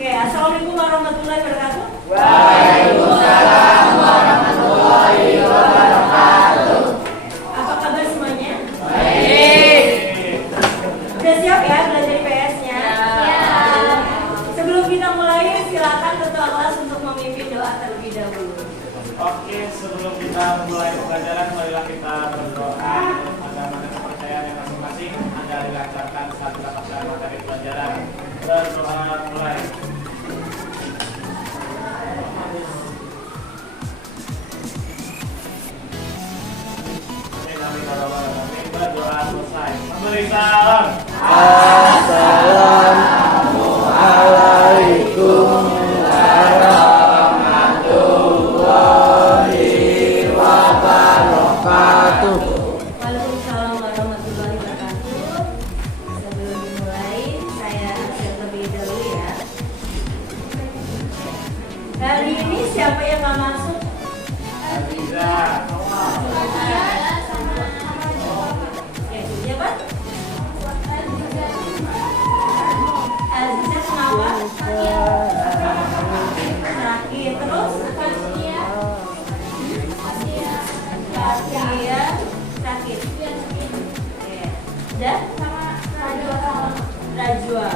Oke, assalamualaikum warahmatullahi wabarakatuh. Waalaikumsalam warahmatullahi wabarakatuh. Apa kabar semuanya? Baik. Udah siap ya belajar IPS-nya? Ya. Sebelum kita mulai, silakan ketua kelas untuk memimpin doa terlebih dahulu. Oke, sebelum kita mulai pembelajaran, marilah kita berdoa agar materi kepercayaan yang masing-masing Anda dilancarkan saat kita melaksanakan materi pelajaran. Berdoa mulai. Berdoa selesai. Memberi salam. Assalamualaikum warahmatullahi wabarakatuh. Waalaikumsalam warahmatullahi wabarakatuh. Sebelum dimulai, saya absen terlebih dahulu ya. Hari ini siapa yang nggak masuk? Aziza. Siapa? Aziza kenapa? Sakit. Terus? Kasia sakit. Oke. Dan? Rajwa.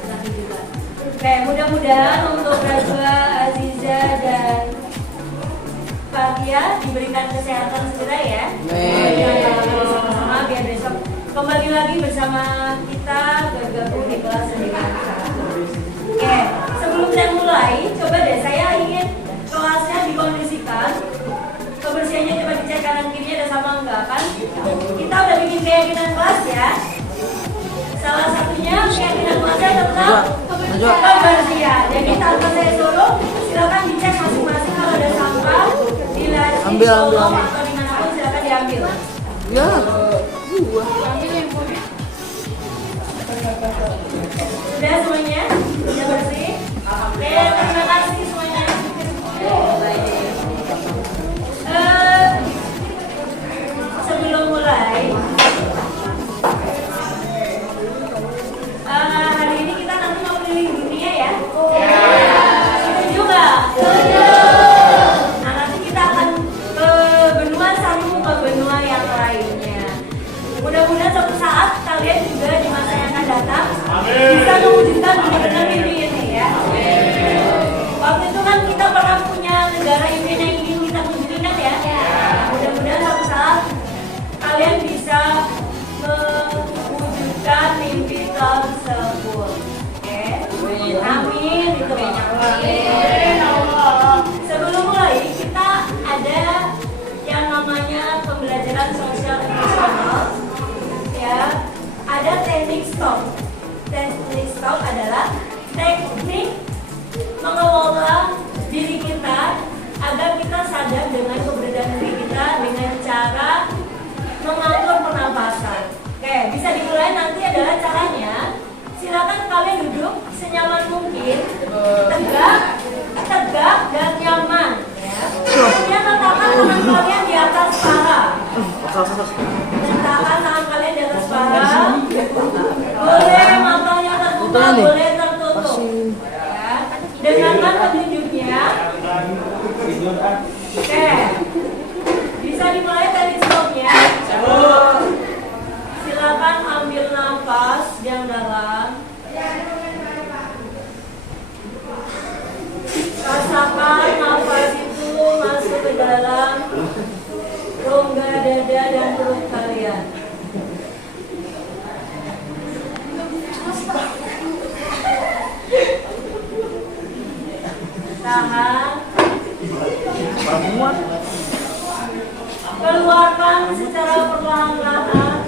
Sakit juga. Oke, mudah-mudahan untuk Rajwa, Aziza, dan Fatia diberikan kesehatan segera ya. Sama biar besok kembali lagi bersama kita bergabung di kelas sendirian. Oke, sebelum saya mulai, coba deh saya ingin kelasnya dikondisikan. Kebersihannya coba dicek kanan kirinya ada sama enggak kan? Kita udah bikin keyakinan kelas ya. Salah satunya keyakinan kelasnya tentang kebersihan. Jadi tanpa saya suruh, silakan dicek masing-masing kalau ada sampah di kolong atau dimanapun silakan diambil. Ya. Sudah semuanya? Sudah bersih? Oke, terima kasih semuanya. Sebelum mulai, hari ini kita nanti mau keliling dunia ya? Setuju nggak? Nah, nanti kita akan ke benua satu ke benua yang lainnya. Mudah-mudahan suatu saat kalian juga di masa yang akan datang bisa mewujudkan benar-benar mimpi ini ya. Waktu itu kan kita pernah punya negara impian yang ingin kita wujudkan ya. Mudah-mudahan suatu saat kalian bisa mewujudkan mimpi tersebut. Oke, amin. Itu banyak. Sebelum mulai kita ada yang namanya pembelajaran sosial emosional. Ya, ada teknik stop. Teknik stop adalah teknik mengelola diri kita agar kita sadar dengan keberadaan diri kita dengan cara mengatur pernapasan. Oke, bisa dimulai. Nanti adalah caranya. Silakan kalian duduk senyaman mungkin, tegak dan nyaman. Ya. Kemudian letakkan tangan kalian di atas paha. Letakkan tangan kalian di atas paha. Boleh matanya terbuka, boleh tertutup. Ya. Dengarkan petunjuknya. Oke. Bisa dimulai dari stopnya. Silakan ambil nafas yang dalam. Rasakan nafas itu masuk ke dalam rongga dada dan perut kalian. Tahan. Keluarkan secara perlahan-lahan.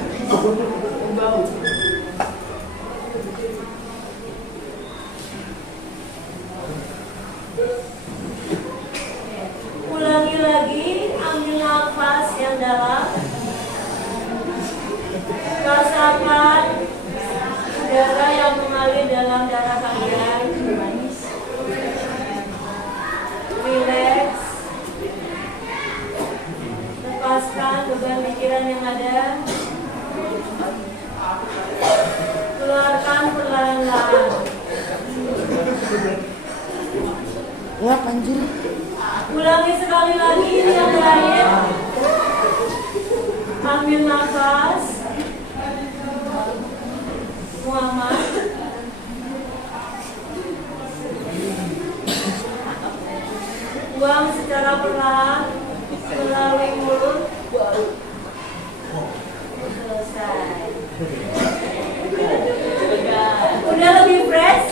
Ulangi lagi, ambil nafas yang dalam. Rasakan udara yang mengalir dalam darah kalian. Relax. Lepaskan beban pikiran yang ada. Keluarkan Ulangi sekali lagi yang terakhir. Ambil nafas. Muhammad. Buang secara perlahan melalui mulut. Selesai. Udah lebih fresh?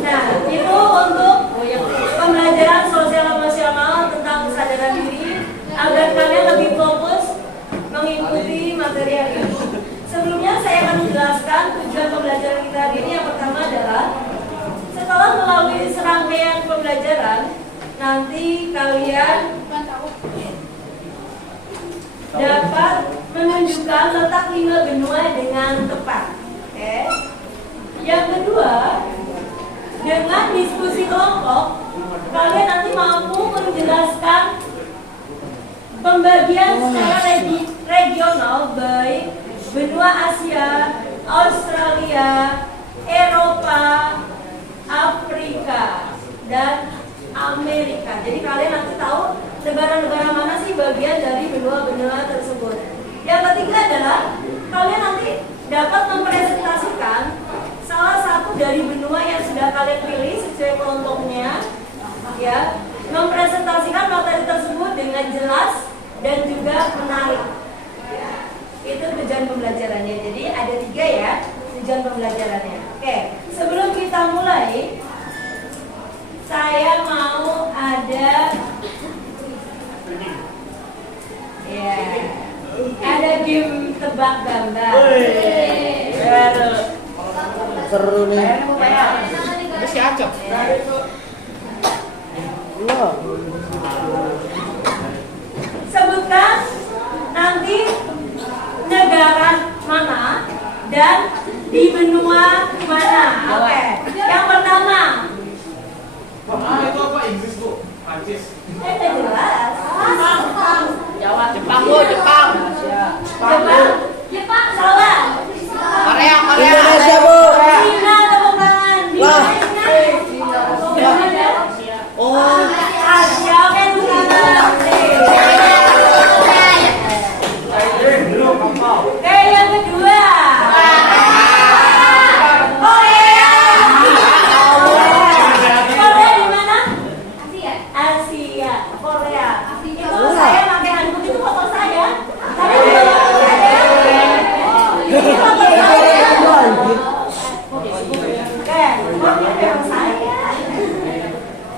Nah, itu untuk pembelajaran sosial emosional tentang kesadaran diri agar kalian lebih fokus mengikuti materi hari ini. Sebelumnya saya akan menjelaskan tujuan pembelajaran kita hari ini. Yang pertama adalah setelah melalui serangkaian pembelajaran, nanti kalian dapat menunjukkan letak hingga benua dengan tepat. Oke. Yang kedua, dengan diskusi kelompok, kalian nanti mampu menjelaskan pembagian secara regional baik benua Asia, Australia, Eropa, Afrika, dan Amerika. Jadi kalian nanti tahu negara-negara mana sih bagian dari benua-benua tersebut. Yang ketiga adalah kalian nanti dapat mempresentasikan salah satu dari benua yang sudah kalian pilih sesuai kelompoknya, ya, mempresentasikan materi tersebut dengan jelas dan juga menarik. Ya, itu tujuan pembelajarannya. Jadi ada 3 ya tujuan pembelajarannya. Oke, sebelum kita mulai, saya mau ada ada game tebak gambar. Seru nih. Masih acak. Sebutkan nanti negara mana dan di benua mana. Oke. Yang pertama. Itu apa Inggris Bu? Prancis. Jelas. Jawa, Jepang, Bu, Jepang. Jepang salah. Korea. Indonesia, Bu. Cina, tepuk tangan. Di mana? Oh, Asia, oke, tepuk tangan. Oke, yang kedua. Korea. Korea di mana? Asia. Korea. Itu saya pakai handphone itu foto saya. Saya juga foto saya. Ini foto saya. Oke, foto saya.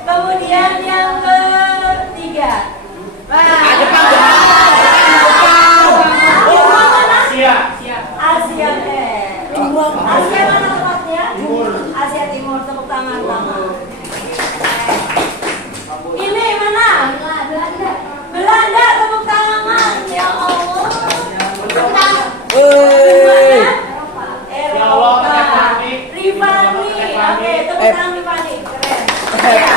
Kemudian yang ketiga. Jepang mana? Asia. Asia. Asia mana tempatnya? Asia Timur. Tepuk tangan pertama. Ini mana? Belanda. Tepuk tangan. Ya Allah. Eropa. Rifani. Oke, tepuk tangan Rifani. Keren. Ya.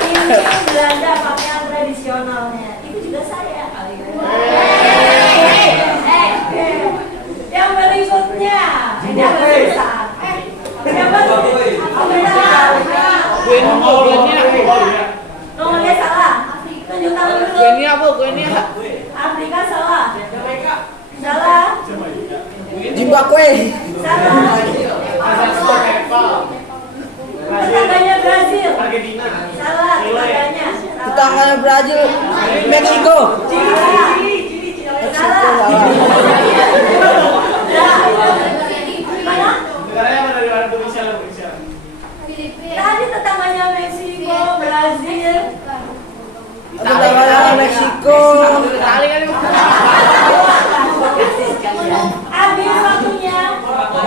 Ini Belanda pakaian tradisionalnya. Itu juga saya. Yang berikutnya. Ini agak susah. Siapa? Nomornya salah. Tunjuk tangan dulu. Afrika salah. Salah. Zimbabwe. Salah. Tetangganya Brazil. Argentina. Salah. Tetangganya. Tetangga Brazil, Meksiko. Salah. Mana? Negaranya mana di Indonesia? Tadi tetangganya Meksiko, Brazil. Tetangga Meksiko. Habis waktunya.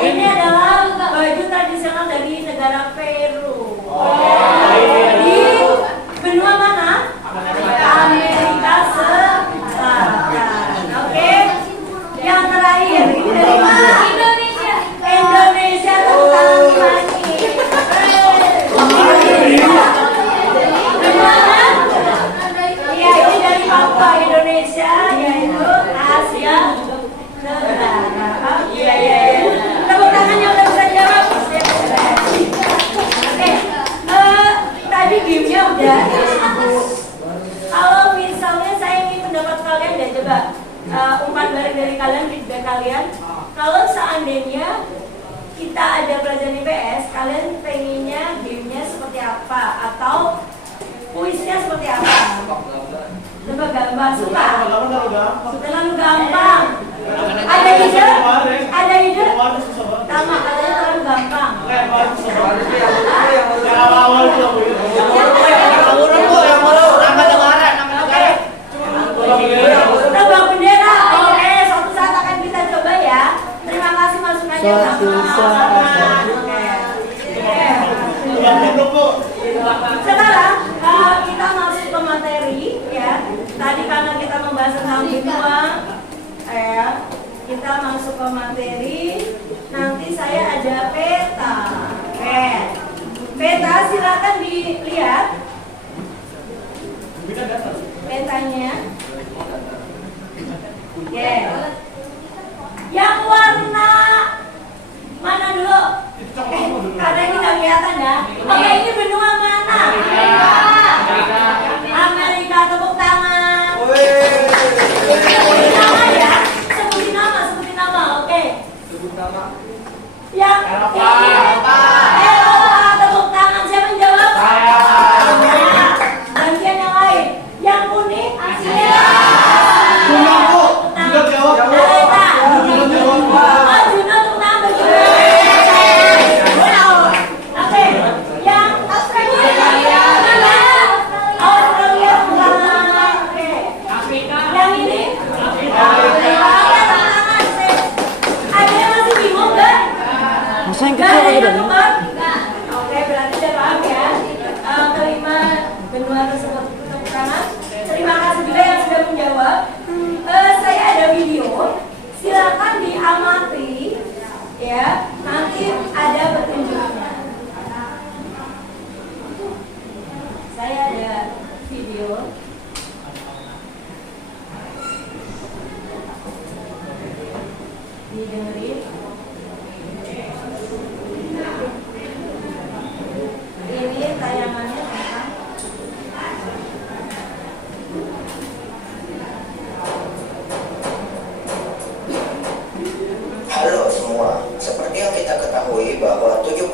Ini adalah baju tradisional dari negara Peru. Di benua mana? Amerika Selatan. Oke. Yang terakhir, ini dari mana? Indonesia. Indonesia, tepuk tangan lagi. Benua mana? Iya, ini dari Papua Indonesia, yaitu Asia Tenggara. Iya. Tepuk tangannya udah bisa jawab. kalian pengennya gamenya seperti apa atau kuisnya seperti apa? Tebak gambar suka? Terlalu gampang. Ada ide? Ada ide? Sama katanya terlalu gampang. Tebak bendera. Oke, suatu saat akan kita coba ya. Terima kasih masukannya. Suatu saat. Sekarang kita masuk ke materi ya. Tadi karena kita membahas tentang benua, kita masuk ke materi. Nanti saya ada peta. Peta silakan dilihat. Petanya. Oke. Yang warna mana dulu? Karena ini nggak kelihatan ya. Oke, ini benua mana? Amerika. Tepuk tangan. Sebutin nama ya. Sebutin nama. Oke. Yang ini Eropa. Tepuk tangan. Siapa yang jawab? Gantian yang lain. Yang kuning Asia. Oke, berarti sudah paham ya. Kelima benua tersebut tepuk tangan. Terima kasih juga yang sudah menjawab. Saya ada video, silakan diamati ya. Nanti ada petunjuknya. Saya ada video. Didengerin. Ini tayangannya tentang Halo semua, seperti yang kita ketahui bahwa 70%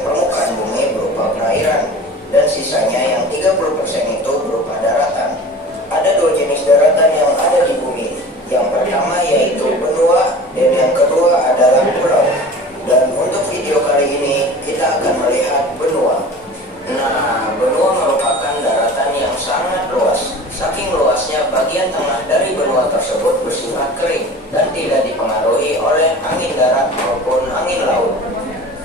permukaan bumi berupa perairan dan sisanya yang 30% itu berupa daratan. Ada dua jenis daratan yang ada di bumi. Yang pertama yaitu benua dan yang kedua adalah pulau. Dan untuk video kali ini kita akan melihat benua. Nah, benua merupakan daratan yang sangat luas. Saking luasnya, bagian tengah dari benua tersebut bersifat kering dan tidak dipengaruhi oleh angin darat maupun angin laut.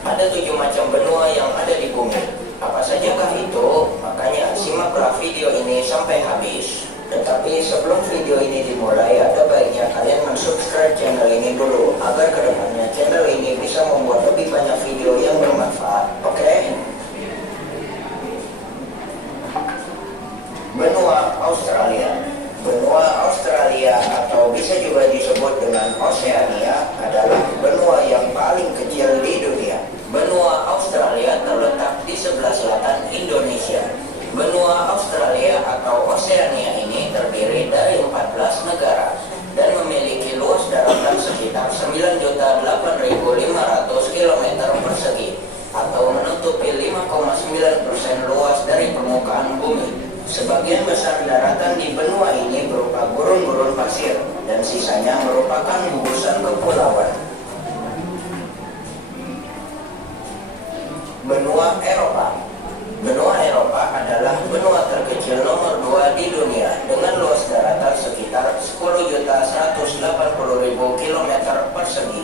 Ada 7 macam benua yang ada di bumi. Apa sajakah itu? Makanya simaklah video ini sampai habis. Tetapi sebelum video ini dimulai, ada baiknya kalian mensubscribe channel ini dulu agar kedepannya channel ini bisa membuat lebih banyak video yang bermanfaat. Oke? Benua Australia. Benua Australia atau bisa juga disebut dengan Oceania adalah benua yang paling kecil di dunia. Benua Australia terletak di sebelah selatan Indonesia. Benua Australia atau Oceania ini terdiri dari 14 negara dan memiliki luas daratan sekitar 9.008.500 km persegi atau menutupi 5,9% luas dari permukaan bumi. Sebagian besar daratan di benua ini berupa gurun-gurun pasir dan sisanya merupakan gugusan kepulauan. Benua Eropa. Benua Eropa adalah benua terkecil nomor 2 di dunia dengan luas daratan sekitar 10.180.000 km persegi.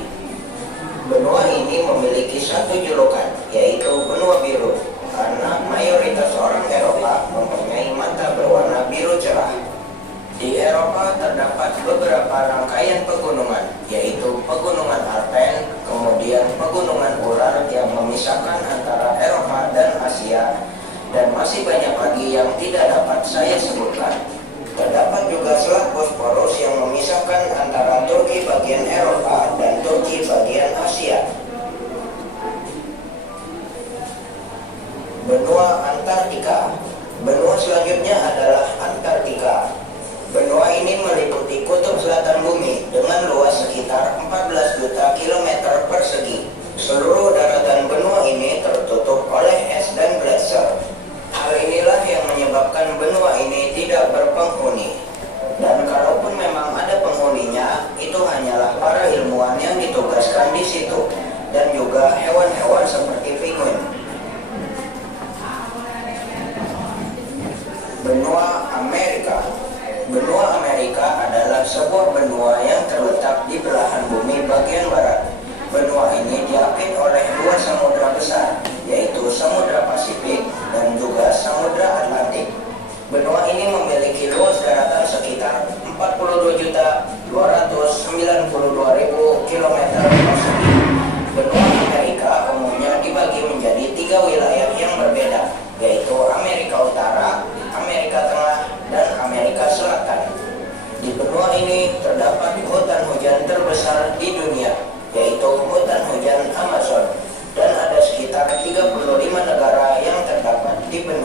Benua ini memiliki satu julukan, yaitu benua biru, karena mayoritas orang Eropa mempunyai mata berwarna biru cerah. Di Eropa terdapat beberapa rangkaian pegunungan, yaitu pegunungan Alpen, kemudian pegunungan Ural yang memisahkan antara Eropa dan Asia, dan masih banyak lagi yang tidak dapat saya sebutkan. Terdapat juga Selat Bosporus yang memisahkan antara Turki bagian Eropa dan Turki bagian Asia. Benua Antartika. Benua selanjutnya adalah Antartika. Benua ini meliputi kutub selatan bumi dengan luas sekitar 14 juta kilometer persegi. Seluruh daratan benua ini tertutup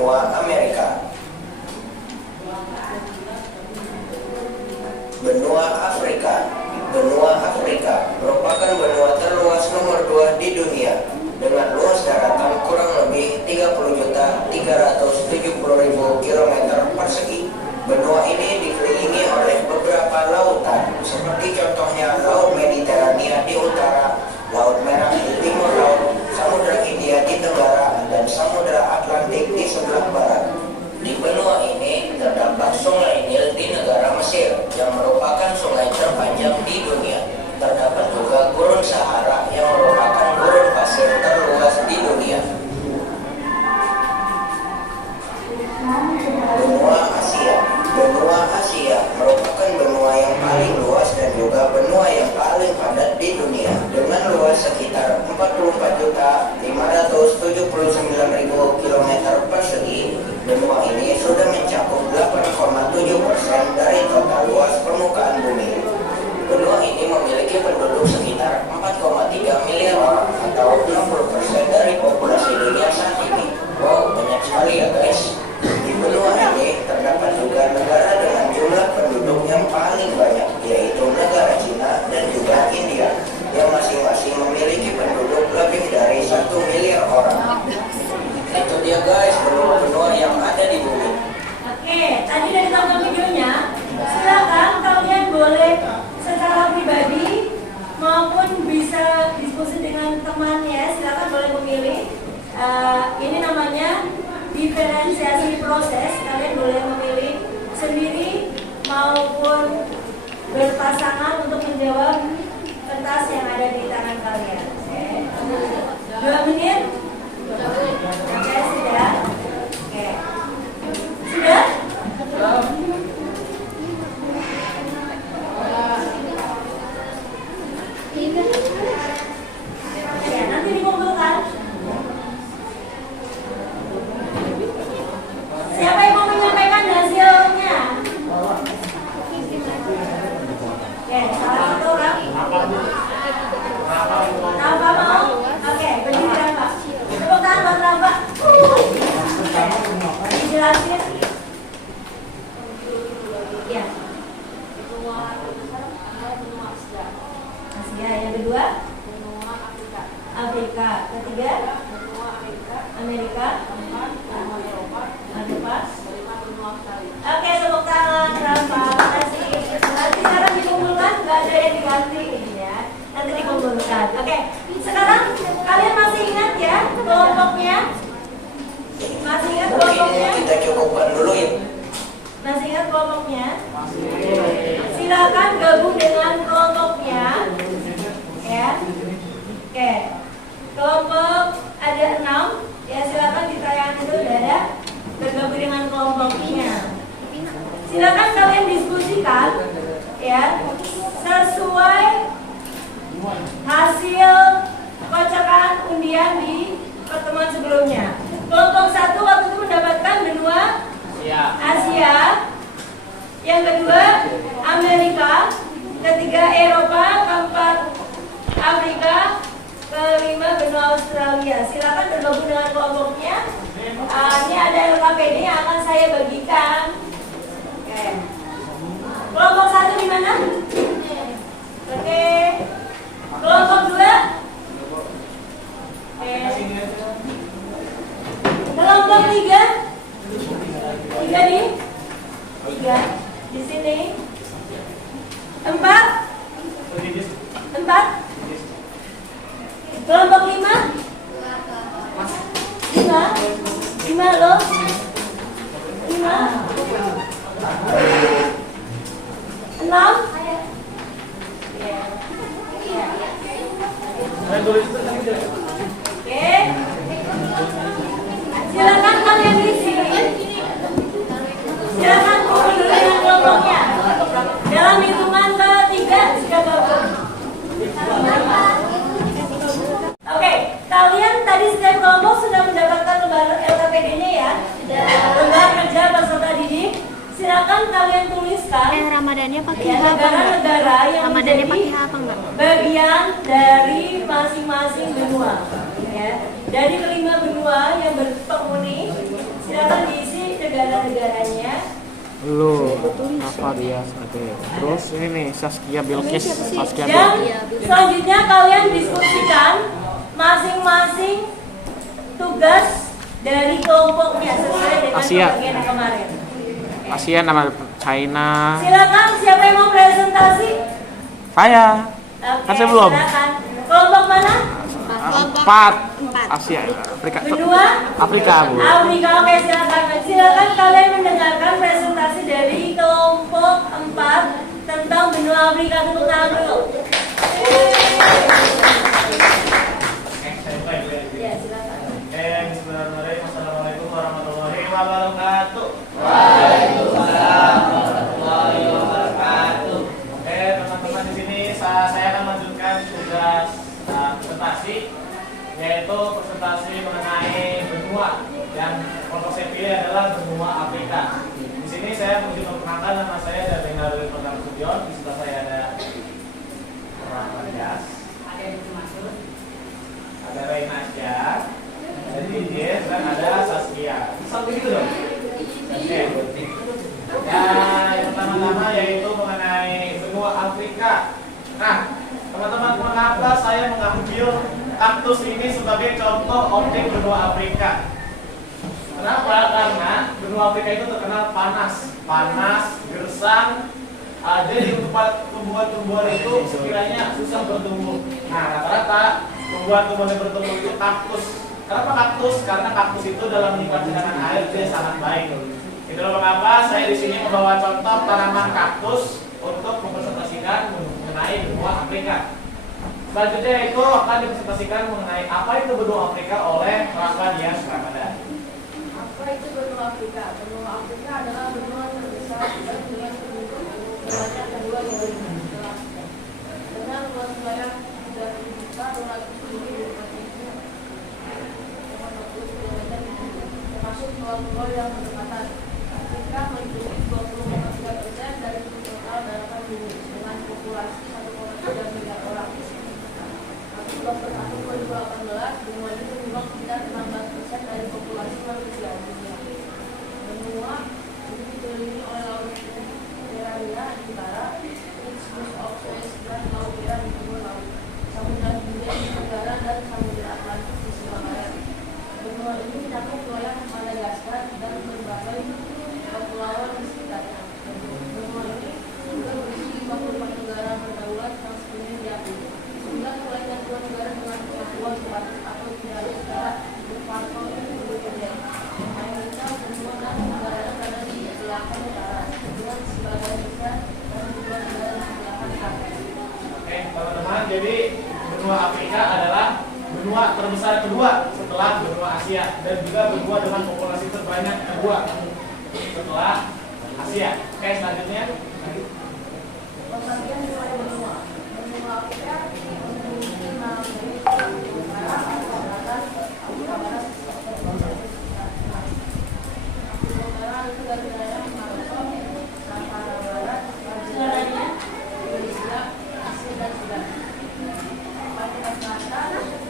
benua Amerika. Benua Afrika. Benua Afrika merupakan benua terluas nomor 2 di dunia dengan luas daratan kurang lebih 30.370.000 km persegi. Benua ini dikelilingi oleh beberapa lautan seperti contohnya Laut Mediterania di utara, Laut Merah di timur laut, Samudra Hindia di tenggara, dan Samudra Atlantik di sebelah barat. Di benua ini terdapat Sungai Nil di negara Mesir yang merupakan sungai terpanjang di dunia. Terdapat juga Gurun Sahara yang merupakan gurun pasir terluas di dunia. Benua Asia. Benua Asia merupakan benua yang paling luas dan juga benua yang paling padat di dunia dengan luas sekitar 44.579.000 km persegi. Benua ini sudah mencakup 8,7% dari total luas permukaan bumi. Benua ini memiliki penduduk sekitar 4,3 miliar orang atau 60% dari populasi dunia saat ini. Wow, banyak sekali ya guys. Di benua ini terdapat juga negara dengan jumlah penduduk yang paling banyak, yaitu negara Cina dan juga India, yang masing-masing memiliki penduduk lebih dari 1 miliar orang. Itu dia guys, benua-benua yang ada di bumi. Oke, tadi dari tonton videonya, silakan kalian boleh secara pribadi maupun bisa diskusi dengan temannya. Silakan boleh memilih. Ini namanya diferensiasi proses. Kalian boleh memilih sendiri maupun berpasangan untuk menjawab kertas yang ada di tangan kalian. Oke. 2 menit. Oke, sudah. Oke. Sudah? Ya, nanti dikumpulkan. Siapa yang mau menyampaikan hasilnya? Oke, salah satu orang. Rafa mau? Oke, berdiri Rafa. Tepuk tangan buat Rafa. Dijelasin. Ya. Asia. Yang kedua? Afrika. Ketiga? Amerika. Eropa. Oke, tepuk tangan Rafa. Makasih. Nanti sekarang dikumpulkan, nggak ada yang diganti ya. Nanti dikumpulkan. Oke, sekarang kalian masih ingat ya kelompoknya? Masih ingat kelompoknya? Mungkin kita cukupkan dulu ya. Masih ingat kelompoknya? Silakan gabung dengan kelompoknya. Ya. Oke. Kelompok ada 6. Ya, silakan ditayangkan dulu ada. Bergabung dengan kelompoknya. Silakan kalian diskusikan ya sesuai hasil kocokan undian di pertemuan sebelumnya. Kelompok 1 waktu itu mendapatkan benua Asia, yang kedua Amerika, ketiga Eropa, keempat Afrika, kelima benua Australia. Silakan bergabung dengan kelompoknya. Ini ada LKPD yang akan saya bagikan. Oke. Kelompok 1 di mana? Oke. Kelompok 2. Oke. Kelompok 3. 3 nih. 3 di sini. 4. Kelompok 5. 5 loh. 5. 6. Oke. Silakan kalian di sini. Silakan kumpul dulu dengan kelompoknya. Dalam hitungan ke-3 sudah gabung. Oke, kalian tadi setiap kelompok sudah mendapatkan lembar LKPD-nya ya. Lembar kerja peserta didik. Silakan kalian tuliskan. Ramadannya pakai Ya, H apa enggak? negara-negara yang Ramadannya menjadi pakai H apa enggak? bagian dari masing-masing benua. Ya. Dari kelima benua yang berpenghuni, silakan diisi negara-negaranya. Lu apa dia Sade? Terus ini nih Saskia Bilkis. Saskia Dan Bilkis. selanjutnya kalian diskusikan masing-masing tugas dari kelompoknya sesuai dengan Asia. pembagian yang kemarin. Asia nama China. Silakan, siapa yang mau presentasi? Saya. Oke, Kan saya belum. silakan. Kelompok mana? 4 Asia Afrika. Benua? Afrika, Bu. Afrika. Oke, silakan. Silakan kalian mendengarkan presentasi dari kelompok 4 tentang benua Afrika. Tepuk tangan dulu. Ya, silakan. Bismillahirrahmanirrahim. Assalamualaikum warahmatullahi wabarakatuh. Oke, teman-teman di sini saya akan lanjutkan tugas presentasi, yaitu presentasi mengenai benua yang kelompok saya pilih adalah benua Afrika. Di sini saya mesti memperkenalkan nama saya dari Harul Pertama Sudion. Di sebelah saya ada Rahman Jas, ada Reina Asya, ada Didier, dan ada Saskia. Sampai gitu dong. Oke. Ya, yang pertama-tama yaitu mengenai benua Afrika. Nah, teman-teman, mengapa saya mengambil kaktus ini sebagai contoh objek benua Afrika? Kenapa? Karena benua Afrika itu terkenal panas, gersang. Jadi tumbuhan-tumbuhan itu sekiranya susah bertumbuh. Nah, rata-rata tumbuhan-tumbuhan yang bertumbuh itu kaktus. Kenapa kaktus? Karena kaktus itu dalam menyimpan tekanan air dia sangat baik. Itulah mengapa saya di sini membawa contoh tanaman kaktus untuk mempresentasikan mengenai benua Afrika. Selanjutnya itu akan dipresentasikan mengenai apa itu benua Afrika oleh Rafa Dias Ramadan. Apa itu benua Afrika? Benua Afrika adalah benua terbesar dan dengan penduduk sebanyak 2,5 dengan luas wilayah dari 1.240.000 termasuk pulau-pulau yang berdekatan. Afrika meliputi 20,3% dari total daratan bumi dengan populasi 1,3 miliar orang. Pada 2018, benua ini menyumbang sekitar 16% dari populasi manusia dunia. Benua ini dikelilingi oleh laut Mediterania di utara, Isthmus of Suez dan Laut Merah di timur laut, Samudra Hindia di tenggara dan Samudra Atlantik di sebelah barat. Benua ini mencakup wilayah Madagaskar dan berbagai kepulauan di sekitarnya. Benua ini juga berisi 55 negara berdaulat yang sepenuhnya diakui. 9 wilayah dan 2 negara dengan kesatuan terbatas atau tidak secara de facto independen. Mayoritas benua dan negara berada di belakang utara dengan sebagian besar dan 2 negara di belakang selatan. Oke, teman-teman, jadi benua Afrika adalah benua terbesar kedua setelah benua Asia dan juga benua dengan populasi terbanyak kedua setelah Asia. Oke, selanjutnya. Pembagian wilayah benua. Benua Afrika memiliki 6 utara, Afrika Selatan, Afrika Barat, Afrika Utara itu dari wilayah Maroko, Sahara Barat, Algeria, Indonesia, Asia dan Sudan. Afrika Selatan,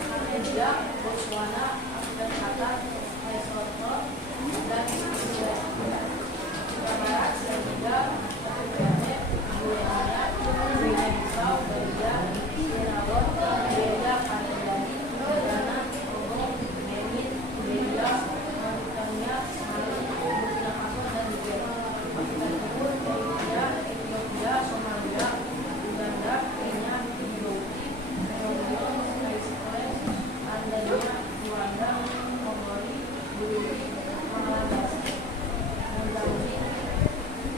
Namibia, Botswana, Afrika Selatan, Lesotho, dan Indonesia. Afrika Barat, Senegal, Afrika Guyana, Guinea-Bissau, Belgia, Sierra Leone, Liberia, Kandahari, Ghana, Togo, Benin, Liberia, Mauritania, Mali, Burkina Faso, dan Niger. Afrika Timur, Eritrea, Ethiopia, Somalia, Uganda, Kenya, Djibouti, Reunion, Seychelles, Tanzania, Rwanda, Komori, Burundi, Bangladesh, Mozambik,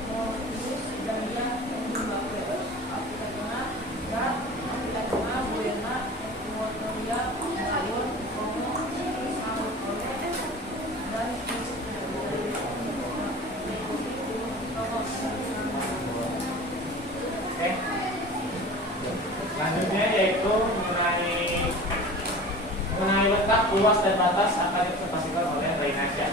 Mauritius, Zambia, dan Zimbabwe. Afrika Tengah, Chad, Afrika Tengah, Guyana, Timor Korea, Gabon, Kongo, Sao Paulo, dan Oke. Selanjutnya yaitu mengenai letak, luas dan batas akan dipresentasikan oleh Reina Asya.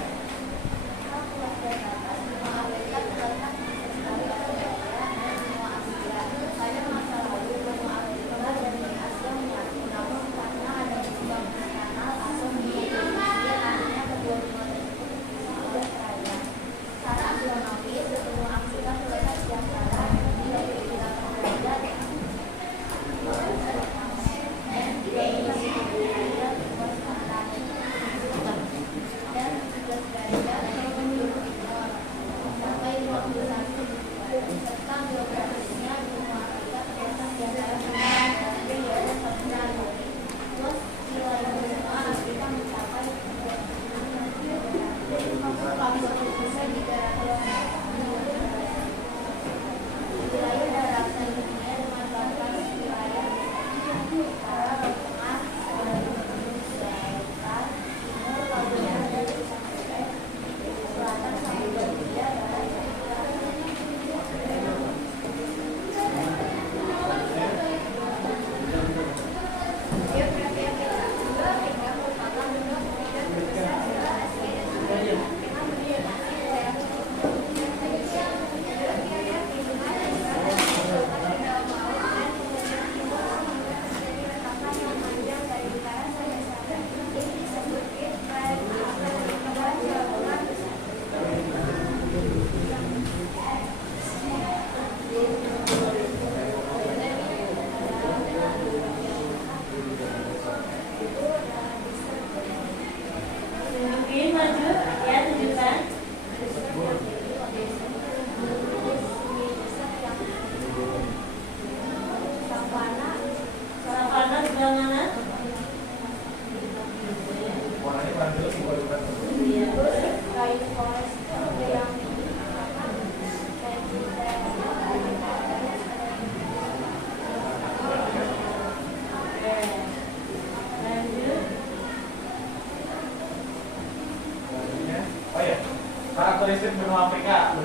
dulu simpel-simpel. Terus rainforest itu ada yang apa? Oh ya, karakteristik benua Afrika.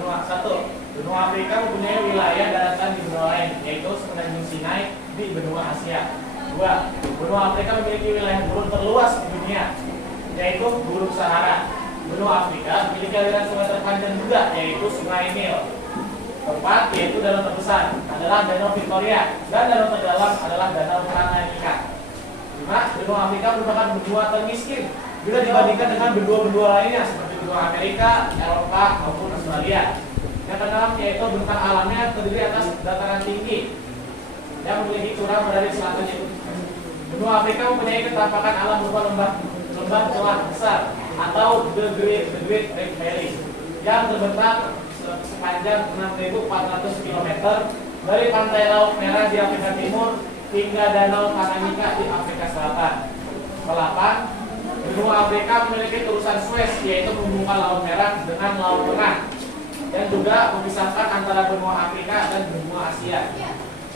Benua Afrika mempunyai wilayah daratan di benua lain, yaitu semenanjung Sinai di benua Asia. 2. Benua Afrika memiliki wilayah gurun terluas di dunia, yaitu Gurun Sahara. Benua Afrika memiliki aliran sungai terpanjang juga, yaitu Sungai Nil. 4. Yaitu danau terbesar adalah Danau Victoria, dan danau terdalam adalah Danau Tanganyika. 5. Benua Afrika merupakan benua termiskin bila dibandingkan dengan benua-benua lainnya seperti benua Amerika, Eropa maupun Australia. Yang keenam yaitu bentang alamnya terdiri atas dataran tinggi yang memiliki curah berada di selatan itu. Benua Afrika mempunyai ketampakan alam berupa lembah celah besar atau The Great Rift Valley yang terbentang sepanjang 6.400 km dari pantai Laut Merah di Afrika Timur hingga Danau Tanganyika di Afrika Selatan. 8. Benua Afrika memiliki terusan Suez, yaitu menghubungkan Laut Merah dengan Laut Tengah, dan juga memisahkan antara benua Afrika dan benua Asia.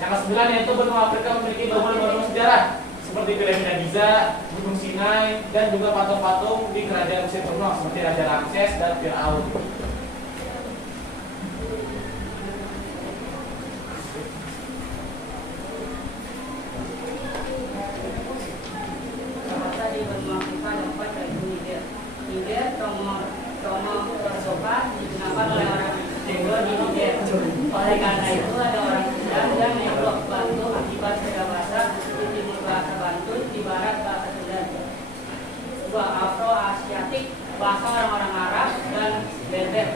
Yang ke-9 yaitu benua Afrika memiliki bangunan-bangunan sejarah seperti piramida Giza, Gunung Sinai, dan juga patung-patung di kerajaan Mesir kuno seperti Raja Ramses dan Firaun. Bahasa di benua Afrika dapat dari Niger. Niger, Tomo, Sofa digunakan oleh orang Negro di Niger. Oleh karena itu ada orang Sudan yang Negro Bantu akibat beda bahasa di timur bahasa Bantu, di barat bahasa Sudan. 2. Afro-Asiatik, bahasa orang-orang Arab dan Berber.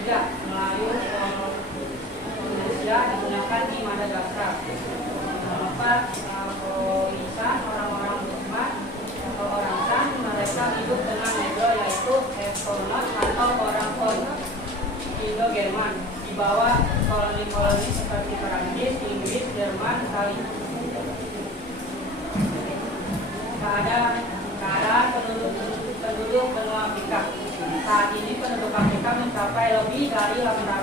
3. Melayu Indonesia digunakan di Madagaskar. 4. Afro-Isan, orang-orang Burma atau orang San, mereka hidup dengan Negro yaitu Estonot atau orang Hon. Indo-Jerman di bawah koloni-koloni seperti Perancis, Inggris, Jerman, Italia. Keadaan penduduk benua Afrika. Saat ini penduduk Afrika mencapai lebih dari 861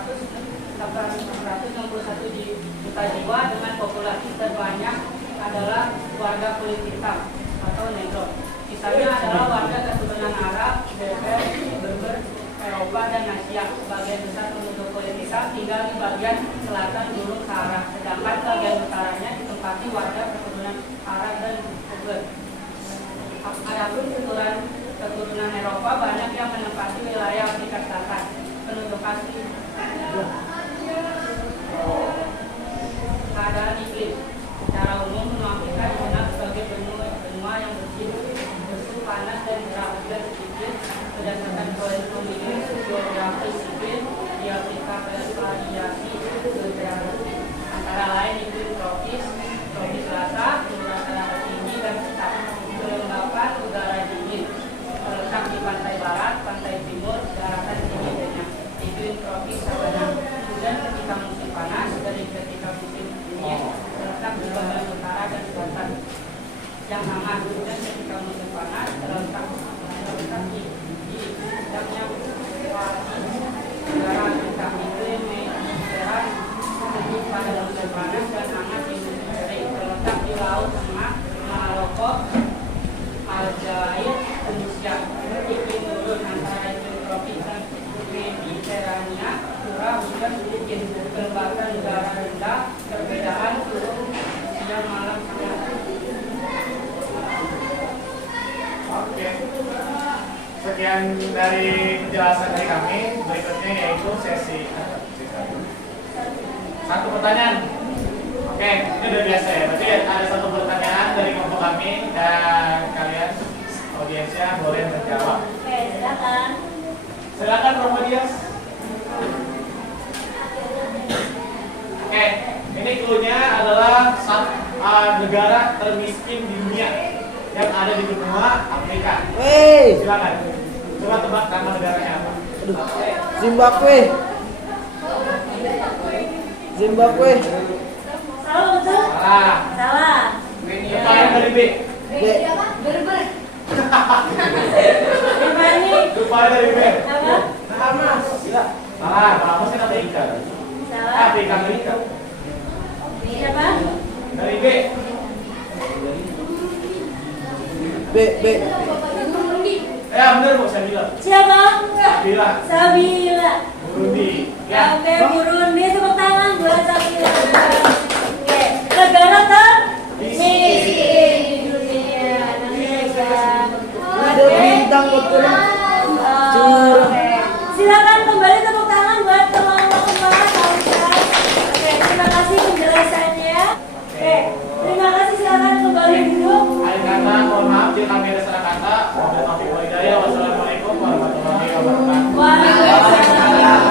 juta jiwa dengan populasi terbanyak adalah warga kulit hitam atau Negro. Sisanya adalah warga keturunan Arab, Berber, Eropa, dan Asia. Sebagian besar penduduk kulit hitam tinggal di bagian selatan Gunung Sahara, sedangkan bagian utaranya ditempati warga keturunan Arab dan Berber. Adapun keturunan Eropa banyak yang menempati wilayah Afrika Selatan. Penduduk asli. Keadaan iklim. Secara umum benua Afrika dikenal sebagai benua yang bersih, panas dan curah hujan sedikit. Berdasarkan kondisi geografis iklim di Afrika bervariasi geografis antara lain iklim tropis basah, udara tinggi dan sesak. Kelembapan udara dingin terletak di pantai barat, pantai timur, daratan tinggi dan iklim tropis sabana. Hujan ketika musim panas dari ketika musim dingin terletak di bagian utara dan selatan. Yang aman hujan ketika musim panas terletak di sedangnya udara ketika iklim mediterranean sedikit pada musim panas dan hangat di musim kering terletak di laut tengah Maroko, Aljazair, Tunisia. Iklim turun antara iklim tropis dan Mediterania, curah hujan sedikit, kelembapan udara rendah, perbedaan turun siang malam sangat. Oke. Sekian dari penjelasan dari kami. Berikutnya yaitu sesi satu pertanyaan. Oke, ini udah biasa ya. Berarti ada satu pertanyaan dari kelompok kami dan kalian audiensnya boleh menjawab. Oke, silakan. Silakan Romadias. Oke, ini cluenya adalah negara termiskin di dunia yang ada di benua Afrika. Silakan. Coba tebak nama negaranya apa? Zimbabwe. Bener Bu, saya bilang. Siapa? Bila. Sabila. Burundi. Oke, Burundi, tepuk tangan buat Sabila. Oke, negara termiskin di dunia. Ada bintang betul. Oke, silakan kembali tepuk tangan buat teman-teman. Oke, terima kasih penjelasannya. Oke, terima kasih, silakan kembali duduk. Akhir kata, mohon maaf jika kami ada salah kata. Wabillahi taufiq wal hidayah. Wassalamualaikum warahmatullahi wabarakatuh. Waalaikumsalam.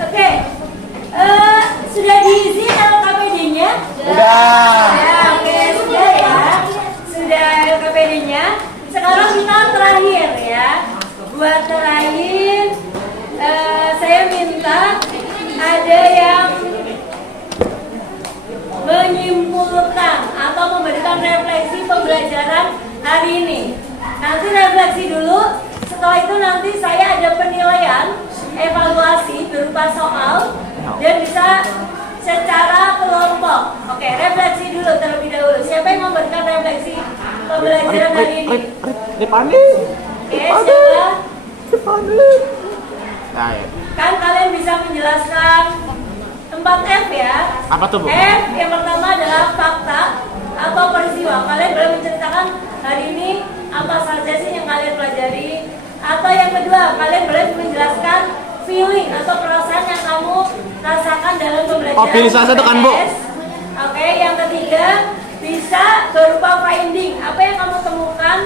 Oke, sudah diisi LKPD-nya? Udah. Ya, oke, sudah ya. Sudah LKPD-nya. Sekarang kita terakhir ya. Buat terakhir, saya minta ada yang menyimpulkan atau memberikan refleksi pembelajaran hari ini. Nanti refleksi dulu. Setelah itu nanti saya ada penilaian, evaluasi berupa soal dan bisa secara kelompok. Oke, refleksi dulu terlebih dahulu. Siapa yang memberikan refleksi pembelajaran hari ini? Ripani. Oke, siapa? Nah, ya. Kan kalian bisa menjelaskan 4F ya. Apa tuh, Bu? F yang pertama adalah fakta atau peristiwa. Kalian boleh menceritakan hari ini apa saja sih yang kalian pelajari. Atau yang kedua, kalian boleh menjelaskan feeling atau perasaan yang kamu rasakan dalam pembelajaran. Oh, pilih salah satu kan, Bu? IPS. Oke, yang ketiga bisa berupa finding. Apa yang kamu temukan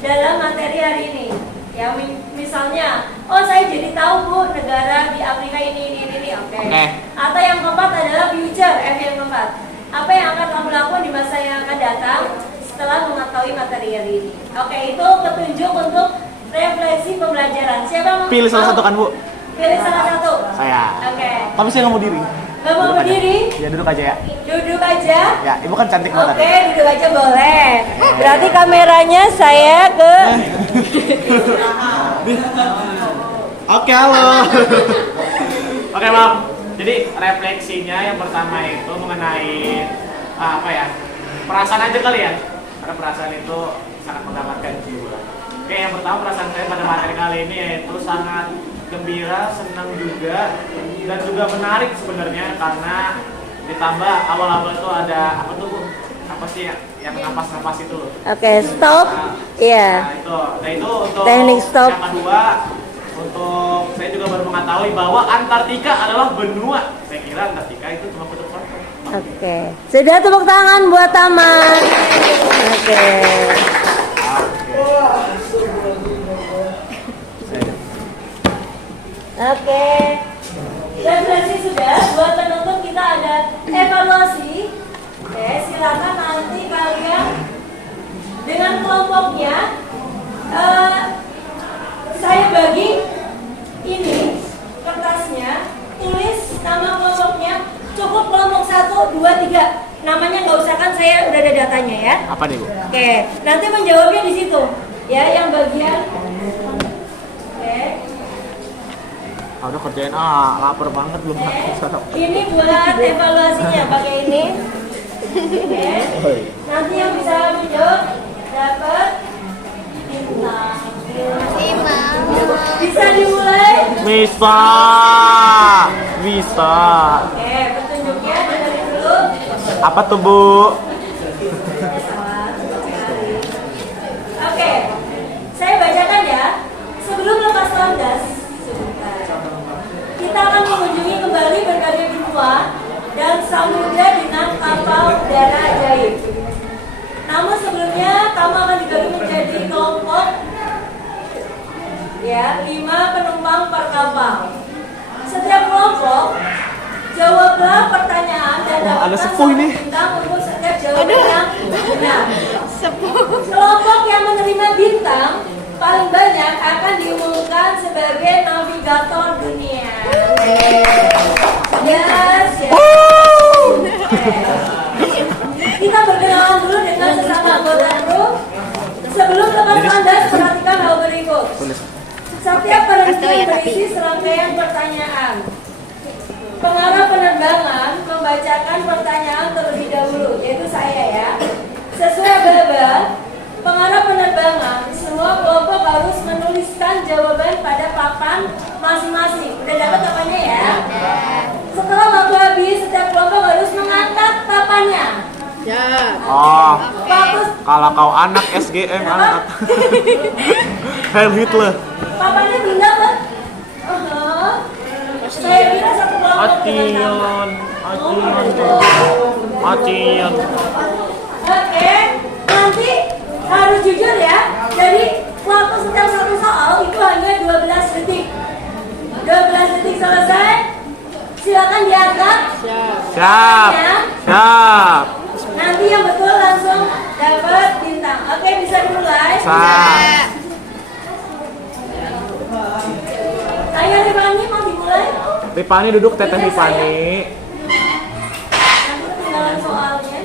dalam materi hari ini? Ya, misalnya, oh saya jadi tahu Bu, negara di Afrika ini. Oke. Atau yang keempat adalah future, F yang keempat. Apa yang akan kamu lakukan di masa yang akan datang setelah mengetahui materi hari ini? Oke, itu petunjuk untuk refleksi pembelajaran. Siapa mau? Pilih salah satu kan, Bu? Pilih salah satu. Saya. Oke. Tapi saya nggak mau diri. Gak mau berdiri? Ya duduk aja ya. Duduk aja. Ya, Ibu kan cantik banget. Oke, duduk aja boleh. Berarti kameranya saya ke Oke, halo. Oke, Mam. Jadi refleksinya yang pertama itu mengenai apa ya? Perasaan aja kali ya. Karena perasaan itu sangat menggambarkan jiwa. Oke, yang pertama perasaan saya pada materi kali ini yaitu sangat gembira, senang juga, dan juga menarik sebenarnya karena ditambah awal-awal itu ada apa tuh Bu? Apa sih yang napas-napas itu loh? Oke, stop. Iya. Nah itu untuk Teknik stop. yang kedua, untuk saya juga baru mengetahui bahwa Antartika adalah benua. Saya kira Antartika itu cuma kutub selatan. Oke. Sudah, tepuk tangan buat Taman. Oke. Oke. Refleksi sudah. Buat penutup kita ada evaluasi. Oke, silakan nanti kalian dengan kelompoknya. Saya bagi ini kertasnya, tulis nama kelompoknya. Cukup kelompok 1, 2, 3. Namanya nggak usah, kan saya udah ada datanya ya. Apa nih, Bu? Oke, nanti menjawabnya di situ. Ya, yang bagian. Oke. Udah kerjain lapar banget belum makan sarapan. Ini buat evaluasinya pakai ini. Oke. Nanti yang bisa menjawab dapat bintang. Bisa dimulai? Bisa. Bisa. Oke, petunjuknya dari dulu. Apa tuh, Bu? Oke, saya bacakan ya. Sebelum lepas landas, kita akan mengunjungi kembali berbagai benua dan samudra dengan kapal udara ajaib. Namun sebelumnya kamu akan dibagi menjadi kelompok ya, 5 penumpang per kapal. Setiap kelompok jawablah pertanyaan dan ada dapatkan sepuh ini. bintang untuk setiap jawaban yang benar. Kelompok yang menerima bintang paling banyak akan diumumkan sebagai navigator dunia. Yes, yes. Kita berkenalan dulu dengan sesama anggota grup. Sebelum lepas landas, perhatikan hal berikut. Setiap penelitian berisi serangkaian pertanyaan. Pengarah penerbangan membacakan pertanyaan terlebih dahulu, yaitu saya ya. Sesuai baba, pengarah penerbangan, semua kelompok harus menuliskan jawaban pada papan masing-masing. Udah dapat papannya ya? Setelah waktu habis, setiap kelompok harus mengangkat papannya. Oh, Bagus. kalau kau anak SGM angkat. Heil Hitler. Papannya belum dapat. Saya kira satu kelompok. Ation, Ation. Oke, nanti harus jujur ya. Jadi waktu setiap satu soal itu hanya 12 detik. 12 detik selesai. Silakan diangkat. Siap. Siap. Nanti yang betul langsung dapat bintang. Oke, bisa dimulai. Siap. Ayo Rifani mau dimulai. Rifani duduk, Teteh Rifani. Nanti ketinggalan soalnya.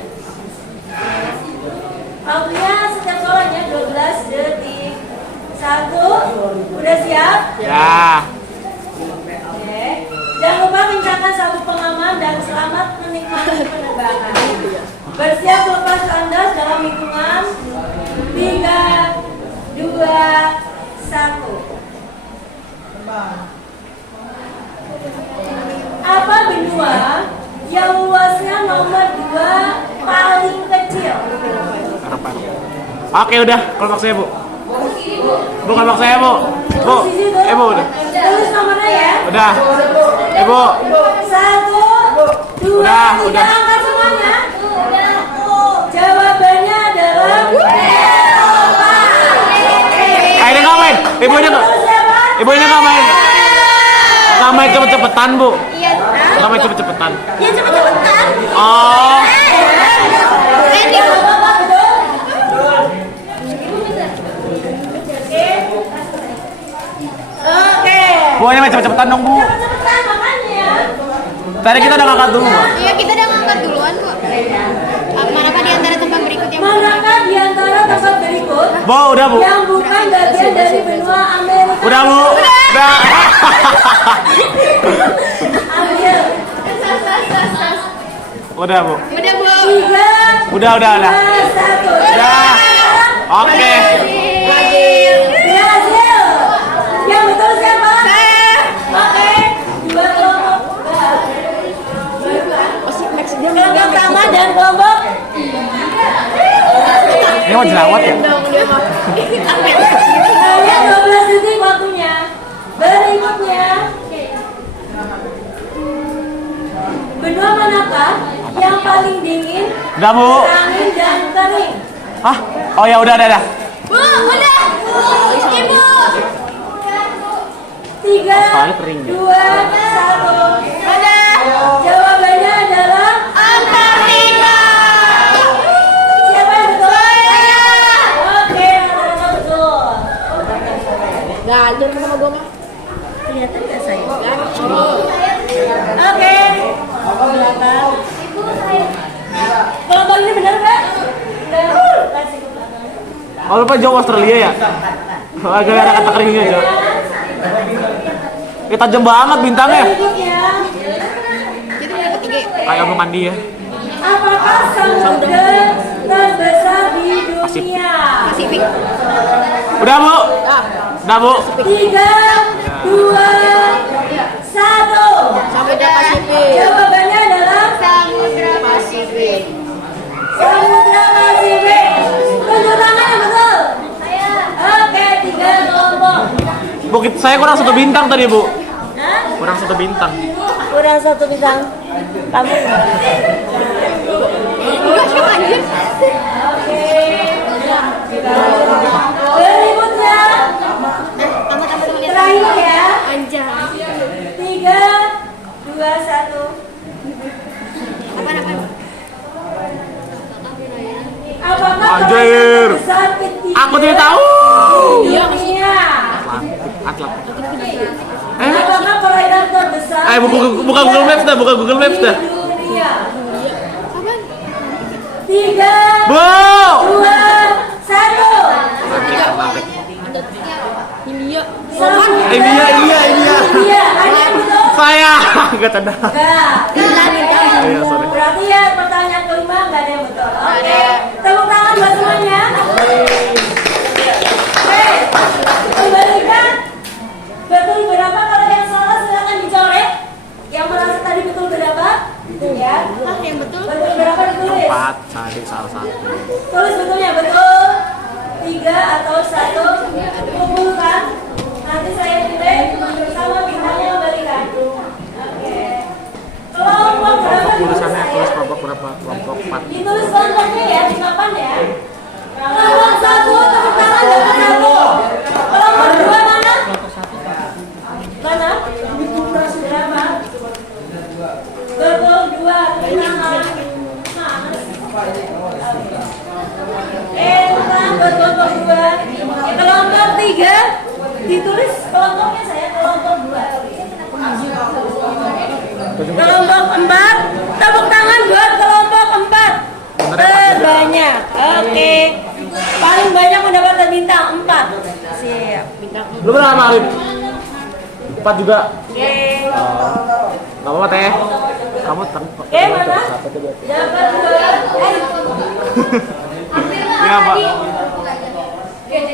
Waktunya setiap soalnya 12 detik. 1, udah siap? Ya. Oke. Jangan lupa kencangkan sabuk pengaman dan selamat menikmati penerbangan. Bersiap lepas landas dalam hitungan 3, 2, 1. Apa benua yang luasnya nomor 2 paling kecil? Oke, udah. Kelompok saya, Bu. Bu, kelompok saya, Bu. Bu, Bu udah. Tulis nomornya ya. Udah. Ibu. 1, 2, Udah. angkat semuanya. Jawabannya adalah Eropa. Ini ngapain? Ibunya nggak? Ibunya ngapain? Nggak main cepet-cepetan, Bu. Iya. Nggak main cepet-cepetan. Ya cepet-cepetan. Oh. Oke. Bu, ini main cepet-cepetan dong, Bu. Cepetan makanya. Tadi kita udah ngangkat dulu. Iya, kita udah ngangkat duluan kok. Manakah di antara tempat berikut yang Manakah di antara tempat berikut Bu, udah, Bu. yang bukan bagian dari benua Amerika? Udah, Bu. Udah. Ambil. Udah, Bu. Udah, Bu. 3, Udah. 2, 1. Udah. Oke. Brazil. Yang betul siapa? Oke. 2 kelompok. Kelompok sama dan kelompok. Ini mau jerawat ya? Hanya 12 detik waktunya. Berikutnya. Benua manakah yang paling dingin, Udah, Bu. angin dan kering? Hah? Oh ya, udah. Bu, udah. Ibu. 3, Kali kering ya? 2, 1. Udah. Jawabannya adalah Antartika. siapa yang betul? Oke, Antartika betul. Gajar sama gua mah. Kelihatan nggak saya? Oke. Kelompok ini benar nggak? Benar. Kasih ke belakang. Oh, lupa jauh Australia ya? Agak ada kata keringnya aja. Ini tajam banget bintangnya. Berikutnya, Kita udah ketiga. Kayak omongan dia. apakah samudra terbesar di dunia? Pasifik. Udah, Bu. Udah, Bu. 3, 2, 1. Samudra Pasifik. Jawabannya adalah Samudra Pasifik. Samudra Pasifik. Tunjuk tangan yang betul. Oke, 3 kelompok. Bu, saya kurang 1 bintang tadi, Bu. Hah? Kurang 1 bintang. Kurang 1 bintang. Kamu. Enggak sih anjir. Oke. Berikutnya Amat terakhir ya. Anjay. 3, 2, 1. Apa? Apakah Anjir. perairan terbesar ketiga Aku tidak tahu. di dunia? Atlantik. Apakah perairan terbesar Buka Google Maps dah, buka Google Maps dah. di dunia? Apaan? 3, Bu. 2, 1. Atlantik. India. India. India. Ada yang betul? Saya nggak tenang. Enggak. Iya, sorry. Berarti ya pertanyaan kelima nggak ada yang betul. Oke. Tepuk tangan buat semuanya. Oke. Kembalikan. Betul berapa? Kalau yang salah silakan dicoret. Yang merasa tadi betul berapa? Ya. Yang betul. Betul berapa ditulis? 4 cari salah satu. Tulis betulnya betul. 3 atau 1. Kumpulkan. Nanti saya pilih bersama bintangnya kembalikan. Oke. Kelompok berapa Tulisannya ditulis tulis saya? kelompok berapa? Kelompok 4. Ditulis kelompoknya ya di papan ya. Kelompok 1 tepuk tangan kelompok 1. Kelompok 2 mana? Mana? Berapa? Betul 2 tepuk tangan. Tentang buat kelompok 2. Kelompok 3 ditulis kelompoknya saya kelompok 2. Kelompok 4 tepuk tangan buat kelompok 4 terbanyak. Oke. Paling banyak mendapatkan bintang 4. Siap. Lu berapa Arif? 4 juga. Oke. Gak apa-apa teh. Kamu Oke, mana? Dapat 2. Iya Pak.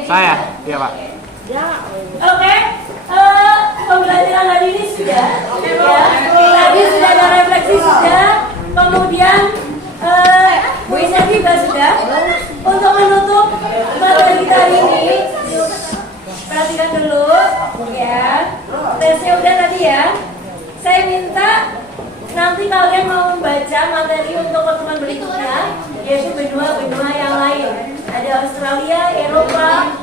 Saya, iya Pak. Oke, pembelajaran hari ini sudah, ya. Tadi sudah ada refleksi sudah, kemudian kuisnya juga sudah. Untuk menutup materi kita hari ini, perhatikan dulu, ya. Tesnya udah tadi ya. Saya minta nanti kalian mau membaca materi untuk pertemuan berikutnya, yaitu benua-benua yang lain. Ada Australia, Eropa,